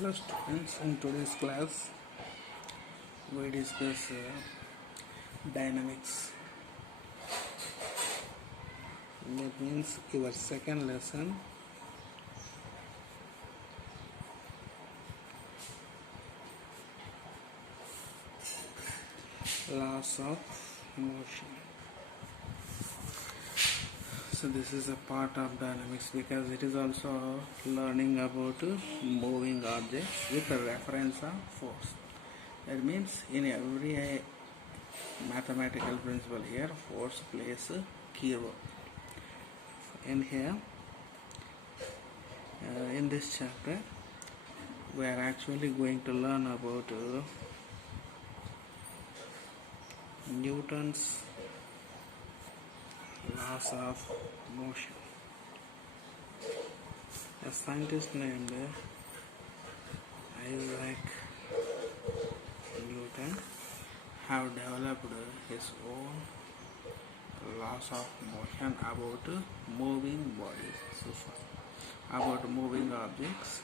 Hello students, in today's class we discuss dynamics. That means your second lesson, laws of motion. So this is a part of dynamics because it is also learning about moving objects with a reference of force. That means in every mathematical principle here, force plays a key role. And here, in this chapter, we are actually going to learn about Newton's laws of motion. A scientist named Isaac Newton have developed his own laws of motion about moving bodies. About moving objects,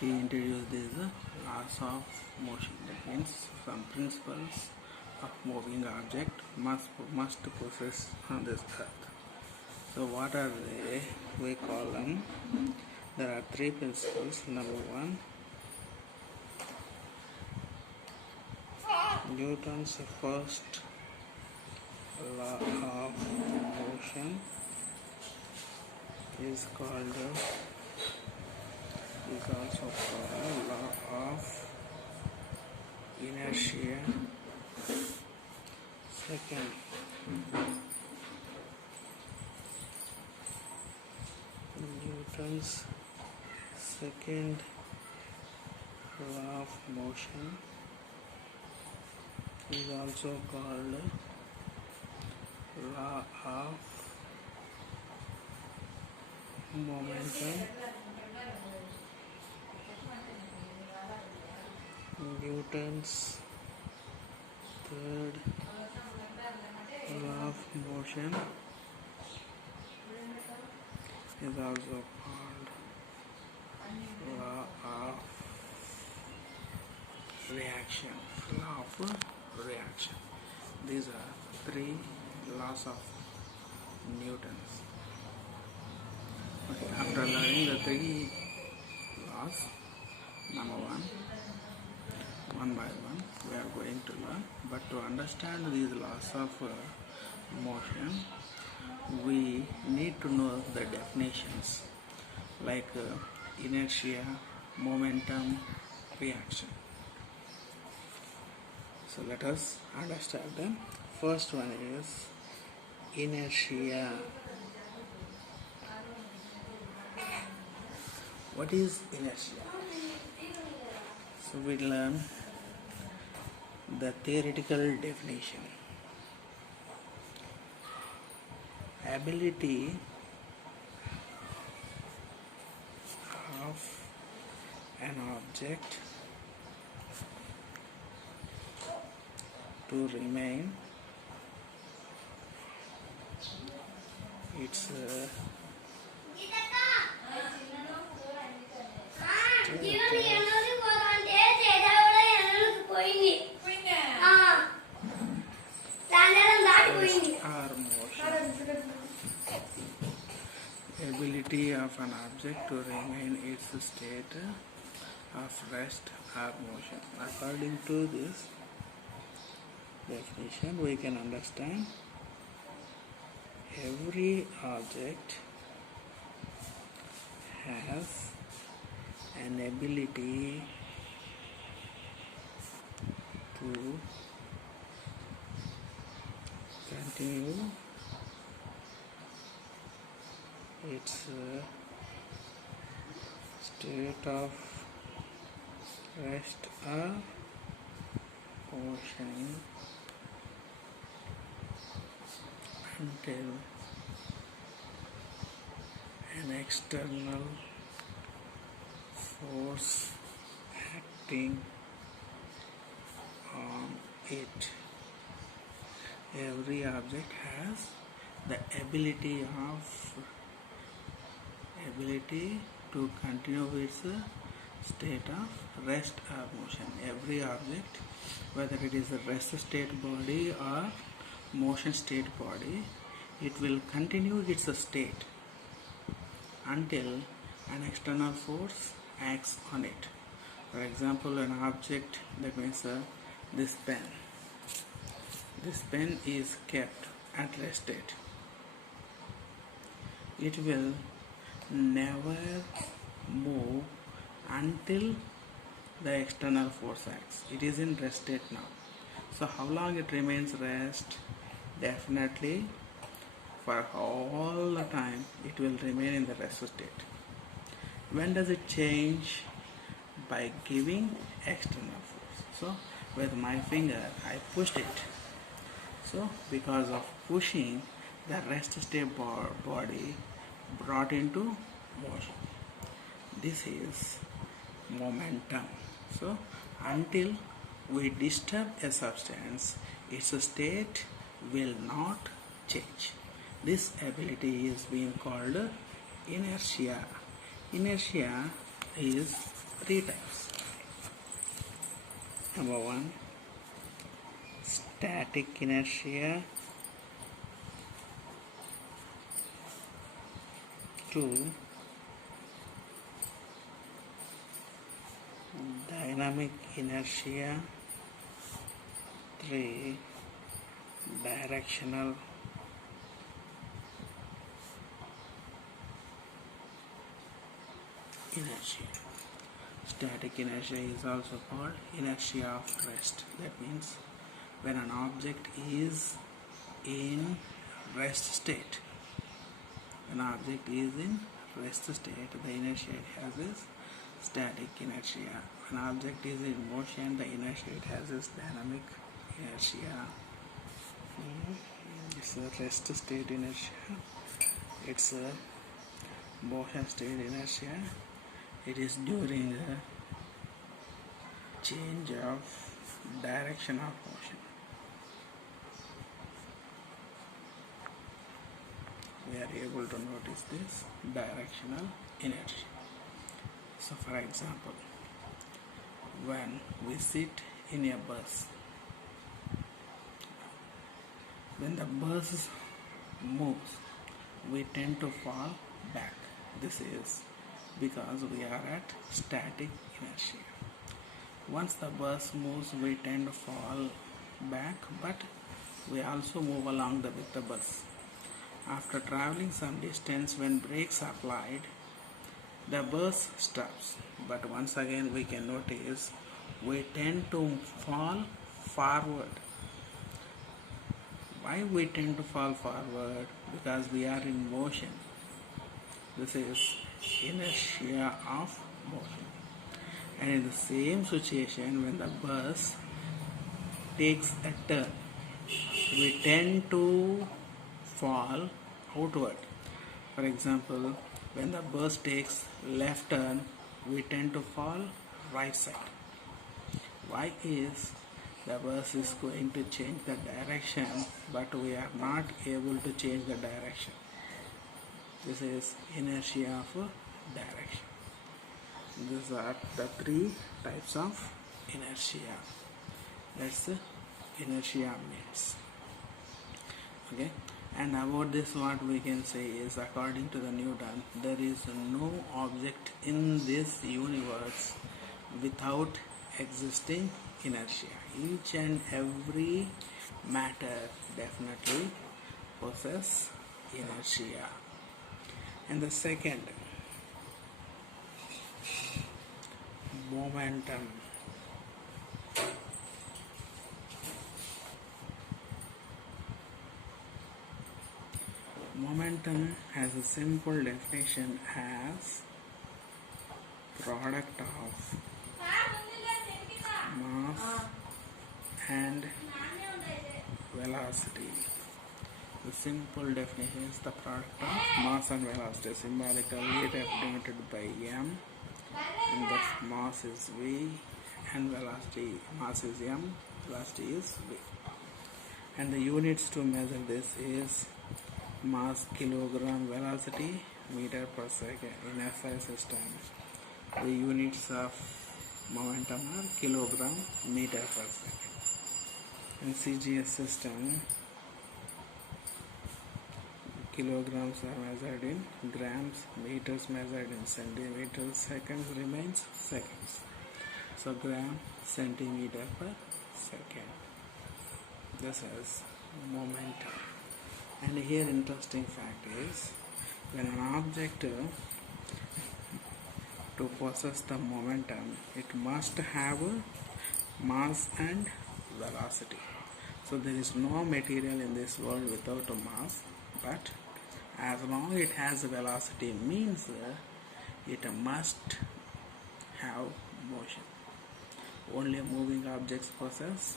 he introduced these laws of motion. That means some principles of moving object must possess on this earth. So what are they? We call them. There are three principles. Number one, Newton's first law of motion is also called law of inertia. Second, Newton's second law of motion is also called law of momentum. Newton's third law of motion is also called law of reaction. Law of reaction. These are three laws of Newton's. Okay, after learning the three laws, number one by one, we are going to learn. But to understand these laws of motion, we need to know the definitions like inertia, momentum, reaction. So let us understand them. First one is inertia. What is inertia? So we learn the theoretical definition. Ability of an object to remain its ability of an object to remain its state of rest or motion. According to this definition, we can understand every object has an ability to continue its state of rest or motion until an external force acting on it. Every object has the ability to continue its state of rest or motion. Every object, whether it is a rest state body or motion state body, it will continue its state until an external force acts on it. For example, an object, that means this pen. This pen is kept at rest state. It will never move until the external force acts. It is in rest state now. So how long it remains rest? Definitely for all the time it will remain in the rest state. When does it change? By giving external force. So with my finger I pushed it. So because of pushing, the rest state body brought into motion. This is momentum. So until we disturb a substance, its state will not change. This ability is being called inertia. Inertia is 3 types. Number 1, static inertia. 2, dynamic inertia. 3, directional inertia. Static inertia is also called inertia of rest. That means when an object is in rest state, the inertia it has is static inertia. When an object is in motion, the inertia it has is dynamic inertia. It's a rest state inertia. It's a motion state inertia. It is during the change of direction of motion. We are able to notice this directional inertia. So for example, when we sit in a bus, when the bus moves, we tend to fall back. This is because we are at static inertia. Once the bus moves, we tend to fall back, but we also move along with the bus. After traveling some distance, when brakes are applied, the bus stops. But once again we can notice we tend to fall forward. Why we tend to fall forward? Because we are in motion. This is inertia of motion. And in the same situation, when the bus takes a turn, we tend to fall outward. For example, when the bus takes left turn, we tend to fall right side. Why is the bus is going to change the direction, but we are not able to change the direction? This is inertia of direction. These are the 3 types of inertia. That's inertia means. Okay. And about this, what we can say is, according to the Newton, there is no object in this universe without existing inertia. Each and every matter definitely possesses inertia. And the second, momentum. Momentum has a simple definition as product of mass and velocity. The simple definition is the product of mass and velocity, symbolically represented by m, and the mass is v, and velocity, mass is m, velocity is v. And the units to measure this is mass kilogram, velocity meter per second in SI system. The units of momentum are kilogram meter per second. In CGS system, kilograms are measured in grams, meters measured in centimeters, seconds remains seconds. So gram centimeter per second. This is momentum. And here interesting fact is, when an object to possess the momentum, it must have mass and velocity. So there is no material in this world without a mass, but as long as it has velocity means it must have motion. Only moving objects possess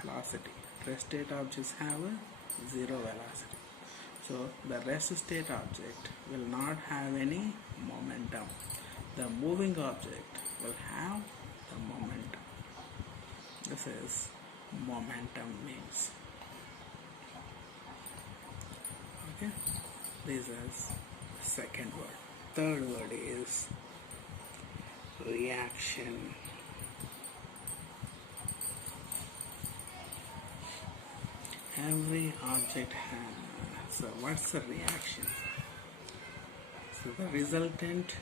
velocity. Rest state objects have zero velocity. So the rest state object will not have any momentum. The moving object will have the momentum. This is momentum means. Okay, this is the second word. Third word is reaction. Every object has. So what's the reaction? So the resultant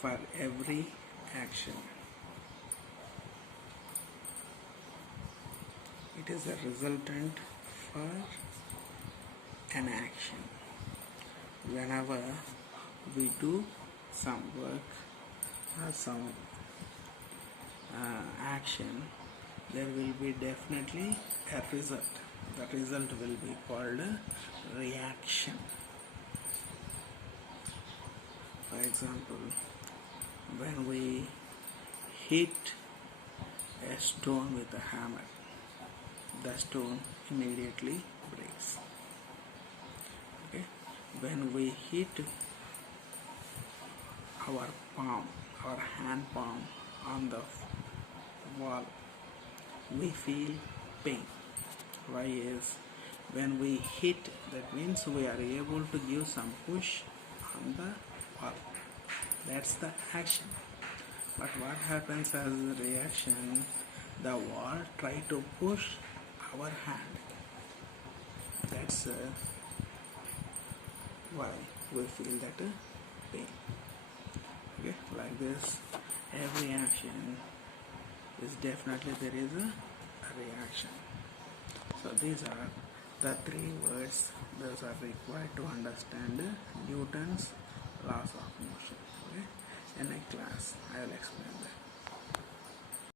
for every action. It is a resultant for an action. Whenever we do some work or some action, there will be definitely a result. The result will be called a reaction. For example, when we hit a stone with a hammer, the stone immediately breaks. Okay? When we hit our palm, our hand palm on the wall, we feel pain. Why is when we hit, that means we are able to give some push on the wall. That's the action. But what happens as a reaction? The wall try to push our hand. That's why we feel that pain. Okay, like this, every action is definitely there is a reaction. So these are the three words those are required to understand Newton's laws of motion. Okay? In a class, I will explain that.